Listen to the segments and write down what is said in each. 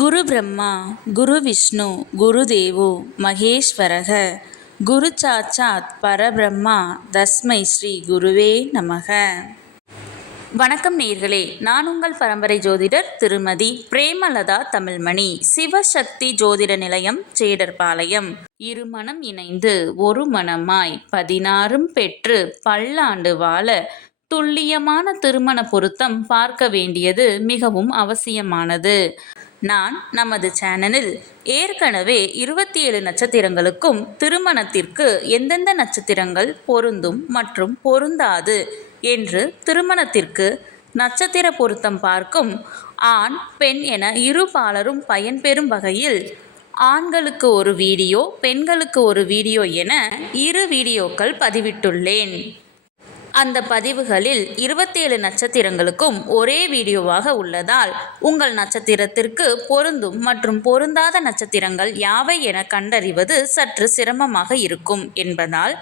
குரு பிரம்மா குரு விஷ்ணு குரு தேவோ மகேஸ்வரக குரு சாட்சாத் பரபிரம்மா தஸ்மை ஸ்ரீ குருவே நமக வணக்கம் நேர்களே நான் உங்கள் பரம்பரை ஜோதிடர் திருமதி பிரேமலதா தமிழ்மணி சிவசக்தி ஜோதிட நிலையம் சேடர்பாளையம் இருமணம் இணைந்து ஒரு மனமாய் பதினாறும் பெற்று பல்லாண்டு வாழ துல்லியமான திருமண பொருத்தம் பார்க்க வேண்டியது மிகவும் அவசியமானது நான் நமது சேனலில் ஏற்கனவே இருபத்தி ஏழு நட்சத்திரங்களுக்கும் திருமணத்திற்கு எந்தெந்த நட்சத்திரங்கள் பொருந்தும் மற்றும் பொருந்தாது என்று திருமணத்திற்கு நட்சத்திர பொருத்தம் பார்க்கும் ஆண் பெண் என இரு பாலரும் பயன்பெறும் வகையில் ஆண்களுக்கு ஒரு வீடியோ பெண்களுக்கு ஒரு வீடியோ என இரு வீடியோக்கள் பதிவிட்டுள்ளேன் அந்த பதிவுகளில் இருபத்தேழு நட்சத்திரங்களுக்கும் ஒரே வீடியோவாக உள்ளதால் உங்கள் நட்சத்திரத்திற்கு பொருந்தும் மற்றும் பொருந்தாத நட்சத்திரங்கள் யாவை என கண்டறிவது சற்று சிரமமாக இருக்கும் என்பதால்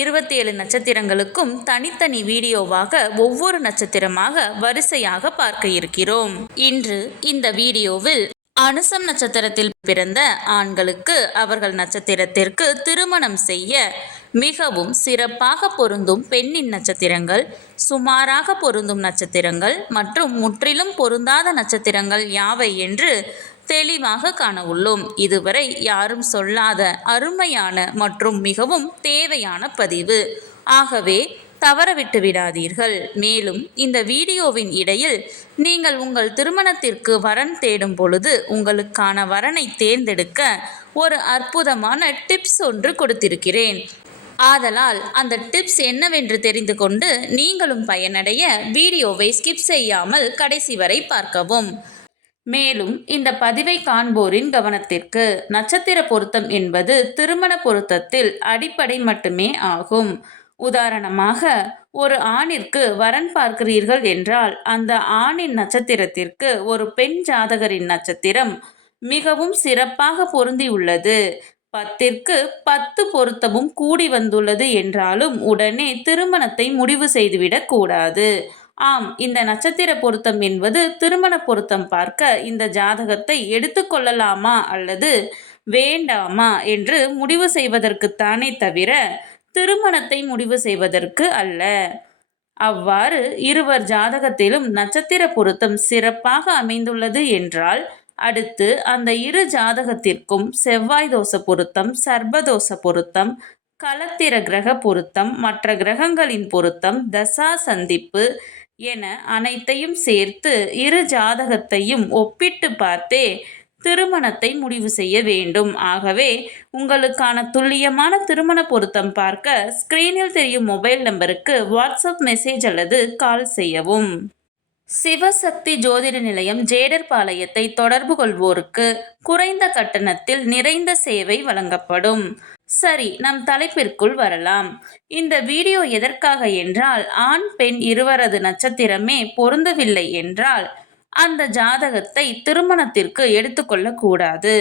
இருபத்தேழு நட்சத்திரங்களுக்கும் தனித்தனி வீடியோவாக ஒவ்வொரு நட்சத்திரமாக வரிசையாக பார்க்க இருக்கிறோம் இன்று இந்த வீடியோவில் அனுசம் நட்சத்திரத்தில் பிறந்த ஆண்களுக்கு அவர்கள் நட்சத்திரத்திற்கு திருமணம் செய்ய மிகவும் சிறப்பாக பொருந்தும் பெண்ணின் நட்சத்திரங்கள் சுமாராக பொருந்தும் நட்சத்திரங்கள் மற்றும் முற்றிலும் பொருந்தாத நட்சத்திரங்கள் யாவை என்று தெளிவாக காண உள்ளோம் இதுவரை யாரும் சொல்லாத அருமையான மற்றும் மிகவும் தேவையான பதிவு ஆகவே தவறவிட்டு விடாதீர்கள் மேலும் இந்த வீடியோவின் இடையில் நீங்கள் உங்கள் திருமணத்திற்கு வரன் தேடும் பொழுது உங்களுக்கான வரனை தேர்ந்தெடுக்க ஒரு அற்புதமான டிப்ஸ் ஒன்று கொடுத்திருக்கிறேன் ஆதலால் அந்த டிப்ஸ் என்னவென்று தெரிந்து கொண்டு நீங்களும் பயனடைய வீடியோவை ஸ்கிப் செய்யாமல் கடைசி வரை பார்க்கவும் மேலும் இந்த பதிவை காண்போரின் கவனத்திற்கு நட்சத்திர பொருத்தம் என்பது திருமண பொருத்தத்தில் அடிப்படை மட்டுமே ஆகும் உதாரணமாக ஒரு ஆணிற்கு வரன் பார்க்கிறீர்கள் என்றால் அந்த ஆணின் நட்சத்திரத்திற்கு ஒரு பெண் ஜாதகரின் நட்சத்திரம் மிகவும் சிறப்பாக பொருந்தியுள்ளது பத்திற்கு பத்து பொருத்தமும் கூடி வந்துள்ளது என்றாலும் உடனே திருமணத்தை முடிவு செய்துவிடக் கூடாது ஆம் இந்த நட்சத்திர பொருத்தம் என்பது திருமண பொருத்தம் பார்க்க இந்த ஜாதகத்தை எடுத்துக்கொள்ளலாமா அல்லது வேண்டாமா என்று முடிவு செய்வதற்குத்தானே தவிர திருமணத்தை முடிவு செய்வதற்கு அல்ல அவ்வாறு இருவர் ஜாதகத்திலும் நட்சத்திர பொருத்தம் சிறப்பாக அமைந்துள்ளது என்றால் அடுத்து அந்த இரு ஜாதகத்திற்கும் செவ்வாய் தோச பொருத்தம் சர்பதோச பொருத்தம் கலத்திர கிரக பொருத்தம் மற்ற கிரகங்களின் பொருத்தம் தசா சந்திப்பு என அனைத்தையும் சேர்த்து இரு ஜாதகத்தையும் ஒப்பிட்டு பார்த்தே திருமணத்தை முடிவு செய்ய வேண்டும் ஆகவே உங்களுக்கான துல்லியமான திருமண பொருத்தம் பார்க்க ஸ்க்ரீனில் தெரியும் மொபைல் நம்பருக்கு வாட்ஸ்அப் மெசேஜ் அல்லது கால் செய்யவும் சிவசக்தி ஜோதிட நிலையம் ஜேடர் பாளையத்தை தொடர்பு கொள்வோருக்கு குறைந்த கட்டணத்தில் நிறைந்த சேவை வழங்கப்படும் சரி நம் தலைப்பிற்குள் வரலாம் இந்த வீடியோ எதற்காக என்றால் ஆண் பெண் இருவரது நட்சத்திரமே பொருந்தவில்லை என்றால் அந்த ஜாதகத்தை திருமணத்திற்கு எடுத்துக்கொள்ளக்கூடாது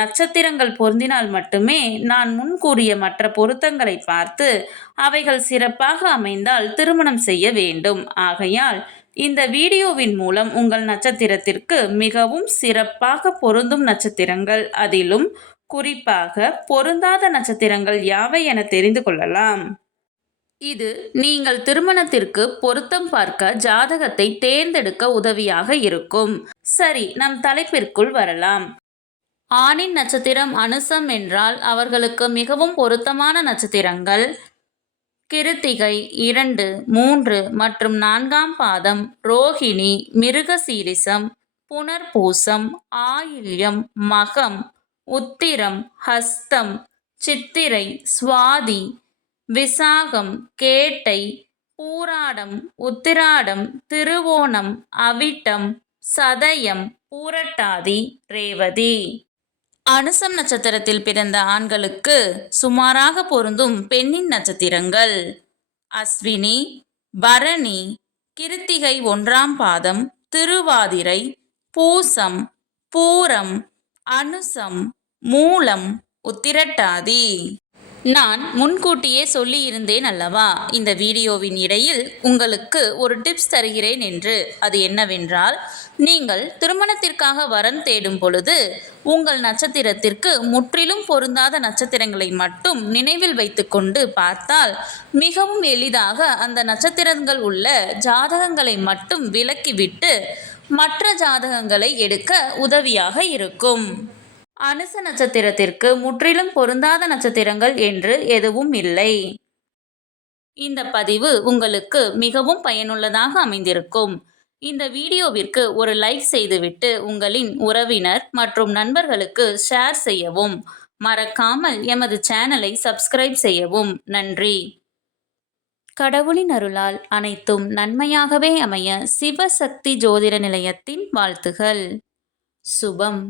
நட்சத்திரங்கள் பொருந்தினால் மட்டுமே நான் முன் கூறிய மற்ற பொருத்தங்களை பார்த்து அவைகள் சிறப்பாக அமைந்தால் திருமணம் செய்ய வேண்டும் ஆகையால் இந்த வீடியோவின் மூலம் உங்கள் நட்சத்திரத்திற்கு மிகவும் சிறப்பாக பொருந்தும் நட்சத்திரங்கள் அதிலும் குறிப்பாக பொருந்தாத நட்சத்திரங்கள் யாவை என தெரிந்து கொள்ளலாம் இது நீங்கள் திருமணத்திற்கு பொருத்தம் பார்க்க ஜாதகத்தை தேர்ந்தெடுக்க உதவியாக இருக்கும் சரி நம் தலைப்பிற்குள் வரலாம் ஆணின் நட்சத்திரம் அனுசம் என்றால் அவர்களுக்கு மிகவும் பொருத்தமான நட்சத்திரங்கள் கிருத்திகை இரண்டு மூன்று மற்றும் நான்காம் பாதம் ரோஹிணி மிருகசீரிசம் புனர்பூசம் ஆயில்யம் மகம் உத்திரம் ஹஸ்தம் சித்திரை சுவாதி விசாகம் கேட்டை பூராடம் உத்திராடம் திருவோணம் அவிட்டம் சதயம் பூரட்டாதி ரேவதி அனுசம் நட்சத்திரத்தில் பிறந்த ஆண்களுக்கு சுமாராக பொருந்தும் பெண்ணின் நட்சத்திரங்கள் அஸ்வினி பரணி கிருத்திகை ஒன்றாம் பாதம் திருவாதிரை பூசம் பூரம் அனுசம் மூலம் உத்திரட்டாதி நான் முன்கூட்டியே சொல்லியிருந்தேன் அல்லவா இந்த வீடியோவின் இடையில் உங்களுக்கு ஒரு டிப்ஸ் தருகிறேன் என்று அது என்னவென்றால் நீங்கள் திருமணத்திற்காக வரன் தேடும் பொழுது உங்கள் நட்சத்திரத்திற்கு முற்றிலும் பொருந்தாத நட்சத்திரங்களை மட்டும் நினைவில் வைத்துக்கொண்டு பார்த்தால் மிகவும் எளிதாக அந்த நட்சத்திரங்கள் உள்ள ஜாதகங்களை மட்டும் விலக்கிவிட்டு மற்ற ஜாதகங்களை எடுக்க உதவியாக இருக்கும் அனுச நட்சத்திரத்திற்கு முற்றிலும் பொருந்தாத நட்சத்திரங்கள் என்று எதுவும் இல்லை இந்த பதிவு உங்களுக்கு மிகவும் பயனுள்ளதாக அமைந்திருக்கும் இந்த வீடியோவிற்கு ஒரு லைக் செய்துவிட்டு உங்களின் உறவினர் மற்றும் நண்பர்களுக்கு ஷேர் செய்யவும் மறக்காமல் எமது சேனலை சப்ஸ்கிரைப் செய்யவும் நன்றி கடவுளின் அருளால் அனைத்தும் நன்மையாகவே அமைய சிவசக்தி ஜோதிட நிலையத்தின் வாழ்த்துகள் சுபம்